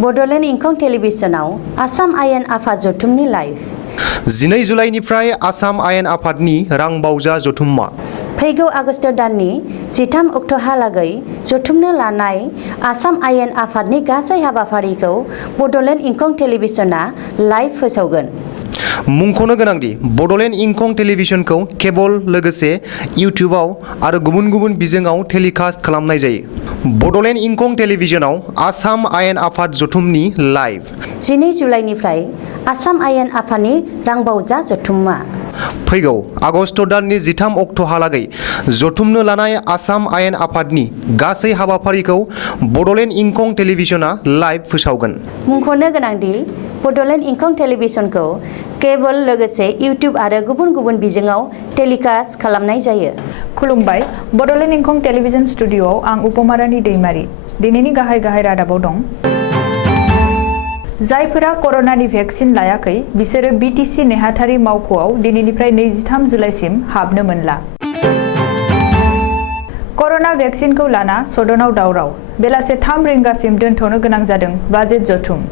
बड'लेण्ड इंखं टेलिभिजनाव आसाम आयेन आफाद जथुमनि लाइभ 12 जुलाइनिफ्राय आसाम आयेन आफादनि रां बावजा जथुम्मा फैगौ आगस्ट दाननि 13 अक्ट'हालागै जथुमनो लानाय आसाम आयेन आफादनि गासै हाबाफारिखौ बड'लेण्ड इंखं टेलिभिजना लाइभ फोसावगोन। मुंख'नो गोनांदि बड'लेण्ड इंखं टेलिभिजनखौ केबल लोगोसे इउटिउबआव आरो गुबुन गुबुन बिजोङाव टेलिकास्ट खालामनाय जायो। बड'लेण्ड इंखं टेलिभिजनाव आसाम आयेन आफाद जथुमनि लाइभ 12 जुलाइनिफ्राय आसाम आयेन आफादनि रांबावजा जथुम्मा फैगौ आगस्ट दाननि 13 अक्ट'हालागै जथुमनो लानाय आसाम आयेन आफादनि गासै हाबाफारिखौ बड'लेण्ड इंखं टेलिभिजना लाइभ फोसावगोन। मुंख'नो गोनांदि बड'लेण्ड इंखं टेलिभिजनखौ केबल लोगोसे इउटिउब आरो गुबुन गुबुन बिजोङाव टेलिकास्ट खालामनाय जायो। खुलुमबाय, बड'लेण्ड इंखं टेलिभिजन स्टुडिअ'आव आं उपमारानि दैमारि। दिनैनि गाहाय रादाबाव दं। जायफोरा कर'नानि भेक्सिन लायाखै बिसोरो बिटिसि नेहाथारि मावख'आव दिनैनिफ्राय 23 जुलाइसिम हाबनो मोनला। कर'ना भेक्सिनखौ लाना सदनाव दावराव, बेलासे 3 रिंगासिम दोनथ'नो गोनां जादों बाजेट जथुम।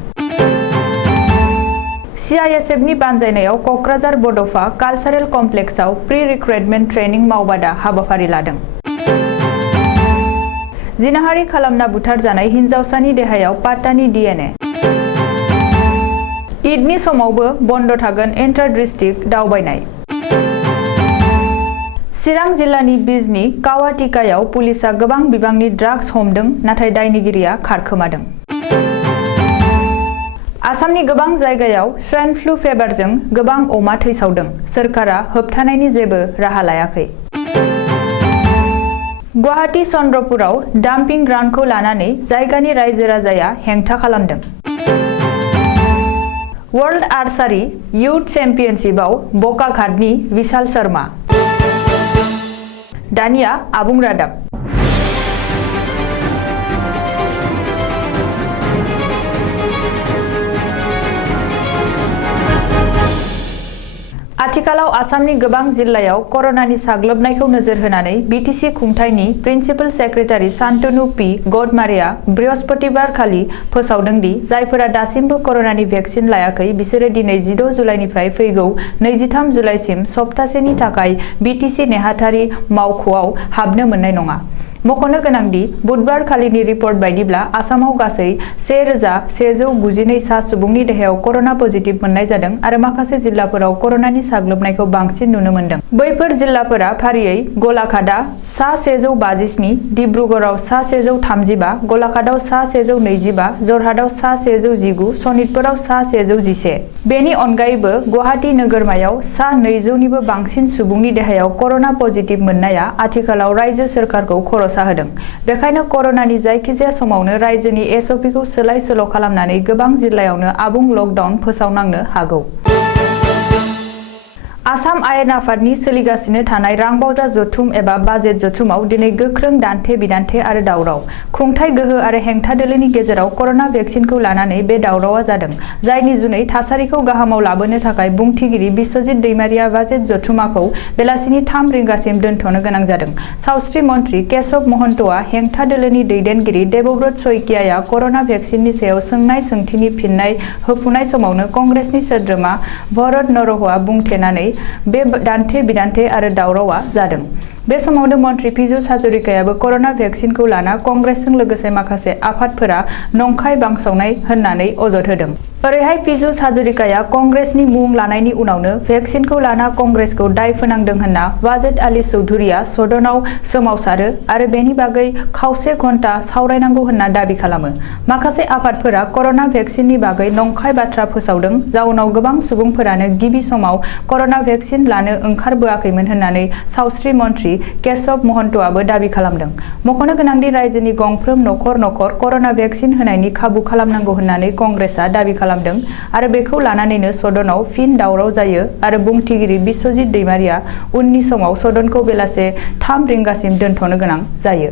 CISFनि बानजायनायाव क'क्राझार बड'फा कालचारेल कमप्लेक्सआव प्रि रिक्रुटमेन्ट ट्रेनिं मावबादा हाबाफारि लादों। जिनाहारि खालामना बुथारजानाय हिन्जावसानि देहायाव पाट्टानि DNA। ईदनि समावबो बन्द थागोन इन्टार डिस्ट्रिक्ट दावबायनाय। चिरां जिल्लानि बिजनी कावाटिकायाव पुलिसा गोबां बिबांनि ड्राग्स हमदों, नाथाय दायनिगिरिया खारखोमादों। आसामनि गोबां जायगायाव स्वाइन फ्लु फेभारजों गोबां अमा थैसावदों, सोरखारा होबथानायनि जेबो राहा लायाखै। गुवाहाटी चन्द्रपुराव डाम्पिं ग्राउन्डखौ लानानै जायगानि रायजो राजाया हेंथा खालामदों। World आर्चारी youth चेम्पियनशिपआव बकाघाटनि Vishal Sharma. दानिया आबुं रादाब। आथिखालाव आसामनि गोबां जिल्लायाव कर'नानि साग्लोबनायखौ नोजोर होनानै बिटिसि खुंथायनि प्रिन्सिपाल सेक्रेटारि शान्तनु पि. गडमारेआ बृहस्पतिबार खालि फोसावदों दि जायफोरा दासिमबो कर'नानि भेक्सिन लायाखै बिसोरो दिनै 16 जुलाइनिफ्राय फैगौ 23 जुलाइसिम सप्तासेनि थाखाय बिटिसि नेहाथारि मावख'आव हाबनो मोननाय नङा। मख'नो गोनांदि बुधबार खालिनि रिपर्ट बायदिब्ला आसामाव गासै 1192 सा सुबुंनि देहायाव कर'ना पजिटिभ मोननाय जादों आरो माखासे जिल्लाफोराव कर'नानि साग्लोबनायखौ बांसिन नुनो मोन्दों। बैफोर जिल्लाफोरा फारियै गलाघाटआ सा 157, डिब्रुगड़आव सा 135, गलाघाटआव सा 125, जरहाटआव सा 119, सनितपुराव सा 111। बेनि अनगायैबो गुवाहाटी नोगोरमायाव सा 200निबो बांसिन सुबुंनि देहायाव कर'ना पजिटिभ मोननाया आथिखालाव रायजो सोरखारखौ खर'सा होदों। बेखायनो कर'नानि जायखिजाया समावनो रायजोनि SOPखौ सोलाय सोल' खालामनानै गोबां जिल्लायावनो आबुं लकडाउन फोसावनांनो हागौ। आसाम आयेन आफादनि सोलिगासिनो थानाय रांबावजा जथुम एबा बाजेट जथुमाव दिनै गोख्रों दान्थे बिदान्थे आरो दावराव। खुंथाय गोहो आरो हेंथा दोलोनि गेजेराव कर'ना भेक्सिनखौ लानानै बे दावरावा जादों, जायनि जुनै थासारिखौ गाहामाव लाबोनो थाखाय बुंथिगिरि बिश्वजित दैमारिया बाजेट जथुमाखौ बेलासिनि 3 रिंगासिम दोनथ'नो गोनां जादों। सावस्रि मन्त्रि केशव महन्तआ हेंथा दोलोनि दैदेनगिरि देबब्रत शइकियाया कर'ना भेक्सिननि सायाव सोंनाय सोंथिनि फिननाय होफुनाय समावनो कंग्रेसनि सोद्रोमा भरत नरहआ बुंथेनानै बे दान्थे बिदान्थे आरो दावरावा जादों। बे समावनो मन्त्रि पीयूष हाजरिकायाबो कर'ना भेक्सिनखौ लाना कंग्रेसजों लोगोसे माखासे आफादफोरा नंखाय बांसावनाय होननानै अजद होदों। ओरैहाय पीयूष हाजरिकाया कंग्रेसनि मुं लानायनि उनावनो भेक्सिनखौ लाना कंग्रेसखौ दाय फोनांदों होनना वाजेद आली चौधुरीया सदनाव सोमावसारो आरो बेनि बागै खावसे घन्टा सावरायनांगौ होनना दाबि खालामो। माखासे आफादफोरा कर'ना भेक्सिननि बागै नंखाय बाथ्रा फोसावदों, जाउनाव गोबां सुबुंफोरानो गिबि समाव कर'ना भेक्सिन लानो ओंखारबोआखैमोन होननानै सावस्रि मन्त्रि केशव महन्तआबो दाबि खालामदों। मख'नो गोनांदि रायजोनि गंफ्रोम नखर कर'ना भेक्सिन होनायनि खाबु खालामनांगौ होननानै कंग्रेसआ दाबि खालामदों आरो बेखौ लानानैनो सदनाव फिन दावराव जायो आरो बुंथिगिरि बिश्वजित दैमारिया उननि समाव सदनखौ बेलासे 3 रिंगासिम दोनथ'नो गोनां जायो।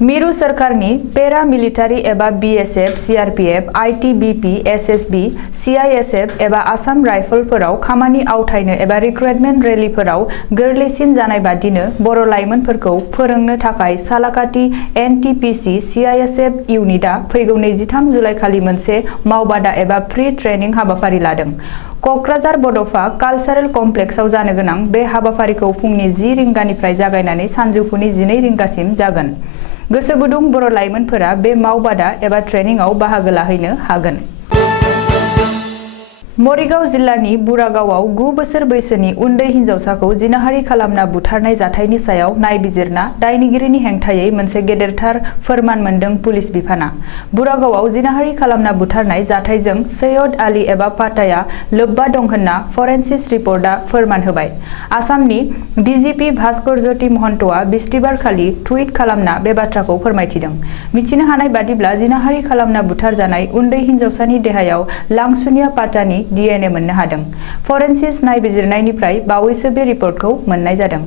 मिरु सोरखारनि पेरामिलिटारि एबा BSF, CRPF, ITBP, SSB, CISF एबा आसाम राइफलफोराव खामानि आवथायनो एबा रिक्रुटमेन्ट रेलिफोराव गोरलैसिन जानाय बादिनो बर' लाइमोनफोरखौ फोरोंनो थाखाय सालाकाटि NTPC CISF इउनिटआ फैगौ 23 जुलाइ खालि मोनसे मावबादा एबा प्रि ट्रेनिं हाबाफारि लादों। क'क्राझार बड'फा कालचारेल कमप्लेक्सआव जानो गोनां बे हाबाफारिखौ फुंनि 10 रिंगानिफ्राय जागायनानै सानजौफुनि 12 रिंगासिम जागोन। गोसो गुदुं बर' लाइमोनफोरा बे मावबादा एबा ट्रेनिंआव बाहागो लाहैनो हागोन। मरिगाव जिल्लानि बुरागावआव 9 बोसोर बैसोनि उन्दै हिन्जावसाखौ जिनाहारि खालामना बुथारनाय जाथायनि सायाव नायबिजिरना दायनिगिरिनि हेंथायै मोनसे गेदेरथार फोरमान मोनदों पुलिस बिफाना। बुरागावआव जिनाहारि खालामना बुथारनाय जाथायजों सैयद आली एबा पाटाया लोब्बा दं होनना फरेन्सिक रिपर्टआ फोरमान होबाय। आसामनि DGP भास्कर ज्योति महन्तआ बिस्तिबार खालि टुइट खालामना बे बाथ्राखौ फोरमायथिदों। मिथिनो हानाय बादिब्ला जिनाहारि खालामना बुथारजानाय उन्दै हिन्जावसानि देहायाव लांसुनिया पाटानि DNA मोननो हादों। फरेन्सिक नायबिजिरनायनिफ्राय बावैसो बे रिपर्टखौ मोननाय जादों।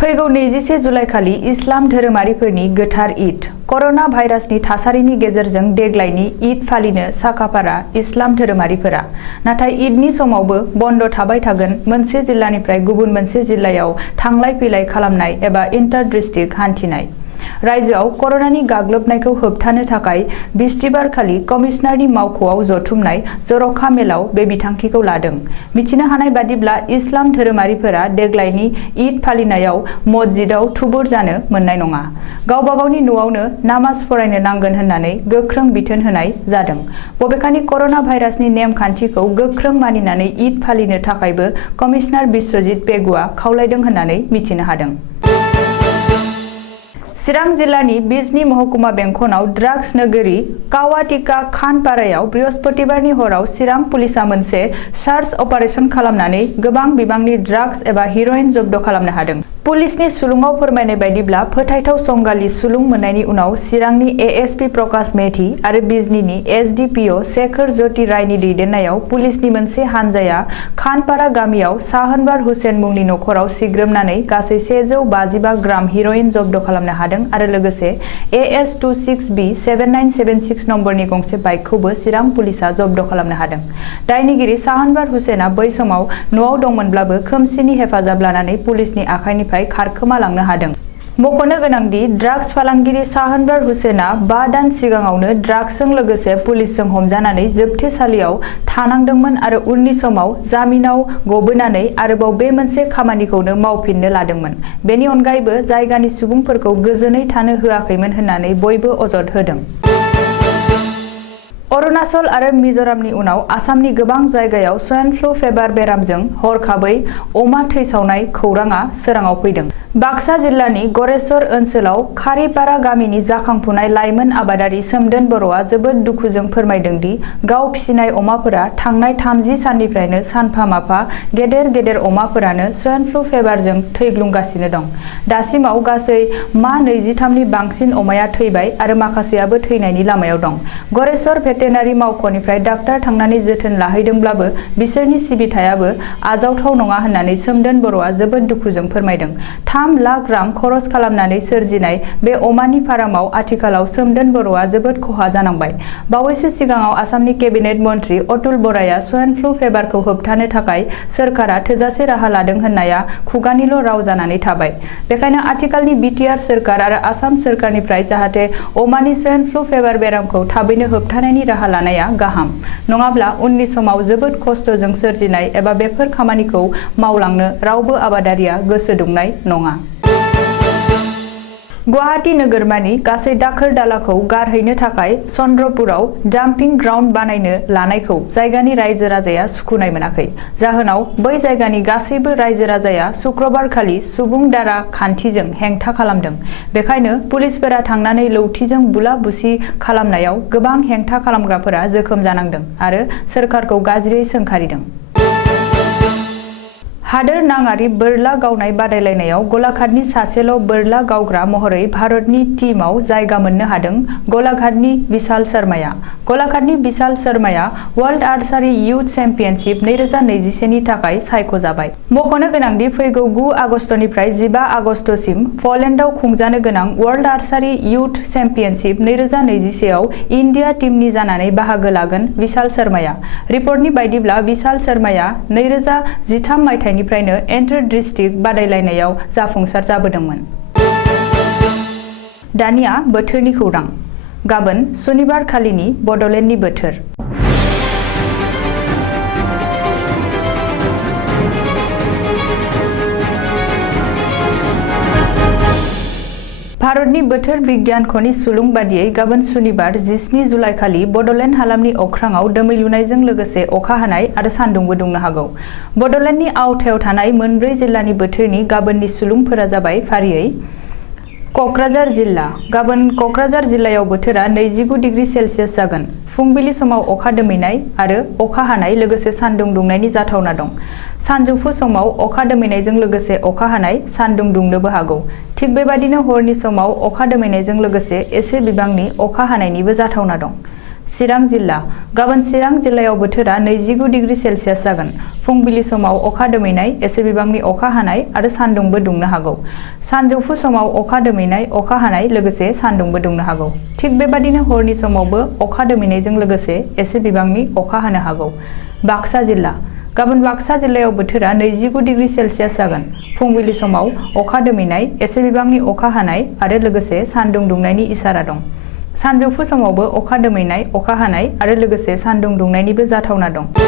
फैगौ 21 जुलाइ खालि इस्लाम धोरोमारिफोरनि गोथार ईद। कर'ना भाइरासनि थासारिनि गेजेरजों देग्लायनि ईद फालिनो साखाफारा इस्लाम धोरोमारिफोरा। नाथाय ईदनि समावबो बन्द थाबाय थागोन मोनसे जिल्लानिफ्राय गुबुन मोनसे जिल्लायाव थांलाय फैलाय खालामनाय एबा इन्टार डिस्ट्रिक्ट हान्थिनाय। रायजोआव कर'नानि गाग्लोबनायखौ होबथानो थाखाय बिस्तिबार खालि कमिशनारनि मावख'आव जथुमनाय जर'खा मेलाव बे बिथांखिखौ लादों। मिथिनो हानाय बादिब्ला इस्लाम धोरोमारिफोरा देग्लायनि ईद फालिनायाव मस्जिदाव थुबुर जानो मोननाय नङा। गावबा गावनि न'आवनो नामाज फरायनो नांगोन होननानै गोख्रों बिथोन होनाय जादों। बबेखानि कर'ना भाइरासनि नेमखान्थिखौ गोख्रों मानिनानै ईद फालिनो थाखायबो कमिशनार बिश्वजित पेगुआ खावलायदों होननानै मिथिनो हादों। चिरां जिल्लानि बिजनी महकुमा बेंखनाव ड्राग्स नोगोरी कावाटिका खानपारायाव बृहस्पतिबारनि हराव चिरां पुलिसआ मोनसे सार्च अपारेशन खालामनानै गोबां बिबांनि ड्राग्स एबा हिर'इन जब्द खालामनो हादों। पुलिसनि सुलुङाव फोरमायनाय बायदिब्ला फोथायथाव संगालि सुलुं मोननायनि उनाव चिरांनि ASP प्रकाश मेधि आरो बिजनीनि SDPO शेखर ज्योति रायनि दैदेननायाव पुलिसनि मोनसे हानजाया खानपारा गामियाव साहोनवार हुसेन मुंनि नखराव सिग्रोमनानै गासै 155 ग्राम हिर'इन जब्द खालामनो हादों आरो लोगोसे AS26B 7976 नम्बरनि गंसे बाइकखौबो चिरां पुलिसआ जब्द खालामनो हादों। दायनिगिरि साहोनवार हुसेना बै समाव न'आव दंमोनब्लाबो खोमसिनि हेफाजाब लानानै पुलिसनि आखाइनिफ्राय खारखोमा लांनो हादों। मख'नो गोनांदि ड्राग्स फालांगिरि साहोनवार हुसेना 5 दान सिगाङावनो ड्राग्सजों लोगोसे पुलिसजों हमजानानै जोबथेसालियाव थानांदोंमोन आरो उननि समाव जामिनाव गबोनानै आरोबाव बे मोनसे खामानिखौनो मावफिननो लादोंमोन। बेनि अनगायैबो जायगानि सुबुंफोरखौ गोजोनै थानो होआखैमोन होननानै बयबो अजद होदों। अरुणाचल आरो मिज'रामनि उनाव आसामनि गोबां जायगायाव स्वाइन फ्लु फेभार बेरामजों हरखाबै अमा थैसावनाय खौराङा सोराङाव फैदों। बाक्सा जिल्लानि गरेस्वर ओनसोलाव खारिपारा गामिनि जाखांफुनाय लाइमोन आबादारि सोमदोन बर'आ जोबोद दुखुजों फोरमायदों दि गाव फिसिनाय अमाफोरा थांनाय 30 साननिफ्रायनो सानफा माफा गेदेर गेदेर अमाफोरानो स्वाइन फ्लु फेभारजों थैग्लुंगासिनो दं। दासिमाव गासै मा 23 नि बांसिन अमाया थैबाय आरो माखासेयाबो थैनायनि लामायाव दं। गरेस्वर भेटेनारि मावख'निफ्राय डाक्टार थांनानै जोथोन लाहैदोंब्लाबो बिसोरनि सिबिथायाबो आजावथाव नङा होननानै सोमदोन बर'आ जोबोद दुखुजों फोरमायदों। 3 लाख रां खरस खालामनानै सोरजिनाय बे अमानि फारामाव आथिखालाव सोमदोन बर'आ जोबोद खहा जानांबाय। बावैसो सिगाङाव आसामनि केबिनेट मन्त्रि अतुल बराया स्वाइन फ्लु फेभारखौ होबथानो थाखाय सोरखारा थोजासे राहा लादों होननाया खुगानिल' राव जानानै थाबाय। बेखायनो आथिखालनि BTR सोरखार आरो आसाम सोरखारनिफ्राय जाहाथे अमानि स्वाइन फ्लु फेभार बेरामखौ थाबैनो होबथानायनि राहा लानाया गाहाम। नङाब्ला उननि समाव जोबोद खस्थ'जों सोरजिनाय एबा बेफोर खामानिखौ मावलांनो रावबो आबादारिया गोसो दुंनाय नङा। गुवाहाटी नोगोरमानि गासै दाखोर दालाखौ गारहैनो थाखाय चन्द्रपुराव डाम्पिं ग्राउन्ड बानायनो लानायखौ जायगानि रायजो राजाया सुखुनाय मोनाखै। जाहोनाव बै जायगानि गासैबो रायजो राजाया शुक्रबारखालि सुबुं दारा खान्थिजों हेंथा खालामदों। बेखायनो पुलिसफोरा थांनानै लौथिजों बुला बुसि खालामनायाव गोबां हेंथा खालामग्राफोरा जोखोम जानांदों आरो सोरखारखौ गाज्रियै सोंखारिदों। हादोर नाङारि बोरला गावनाय बादायलायनायाव गलाघाटनि सासेल' बोरला गावग्रा महरै भारतनि टीमआव जायगा मोननो हादों गलाघाटनि विशाल शर्माया। गलाघाटनि विशाल शर्माया वर्ल्ड आर्चारी युथ चेम्पियनशिप 2021 नि थाखाय सायख'जाबाय। मख'नो गोनांदि फैगौ 9 आगस्तनिफ्राय 15 आगस्तसिम पोलेन्डआव खुंजानो गोनां वर्ल्ड आर्चारी युथ चेम्पियनशिप 2021 आव इन्डिया टीमनि जानानै बाहागो लागोन विशाल शर्माया। रिपर्टनि बायदिब्ला विशाल शर्माया 2013 मायथाइनिफ्रायनो एन्टार डिस्ट्रिक्ट बादायलायनायाव जाफुंसार जाबोदोंमोन। दानिया बोथोरनि खौरां। गाबोन सुनिबार खालिनि बड'लेण्डनि बोथोर। भारतनि बोथोर बिगियानख'नि सुलुं बादियै गाबोन सुनिबार 17 जुलाइ खालि बड'लेण्ड हालामनि अख्राङाव दोमैलुनायजों लोगोसे अखा हानाय आरो सान्दुंबो दुंनो हागौ। बड'लेण्डनि आवथायाव थानाय मोनब्रै जिल्लानि बोथोरनि गाबोननि सुलुंफोरा जाबाय फारियै क'क्राझार जिल्ला। गाबोन क'क्राझार जिल्लायाव बोथोरा 29 डिग्री सेल्सियास जागोन। फुंबिलि समाव अखा दोमैनाय आरो अखा हानाय लोगोसे सान्दुं दुंनायनि जाथावना दं। सानजौफु समाव अखा दोमैनायजों लोगोसे अखा हानाय सान्दुं दुंनोबो हागौ। थिग बेबादिनो हरनि समाव अखा दोमैनायजों लोगोसे एसे बिबांनि अखा हानायनिबो जाथावना दं। चिरां जिल्ला। गाबोन चिरां जिल्लायाव बोथोरा 29 डिग्री सेल्सियास जागोन। फुंबिलि समाव अखा दोमैनाय, एसे बिबांनि अखा हानाय आरो सान्दुंबो दुंनो हागौ। सानजौफु समाव अखा दोमैनाय, अखा हानाय लोगोसे सान्दुंबो दुंनो हागौ। थिग बेबादिनो हरनि समावबो अखा दोमैनायजों लोगोसे एसे बिबांनि अखा हानो हागौ। बाक्सा जिल्ला। गाबोन बाक्सा जिल्लायाव बोथोरा 29 डिग्री सेल्सियास जागोन। फुंबिलि समाव अखा दोमैनाय, एसे बिबांनि अखा हानाय आरो लोगोसे सान्दुं दुंनायनि इसारा दं। सानजौफु समावबो अखा दोमैनाय, अखा हानाय आरो लोगोसे सान्दुं दुंनायनिबो जाथावना दं।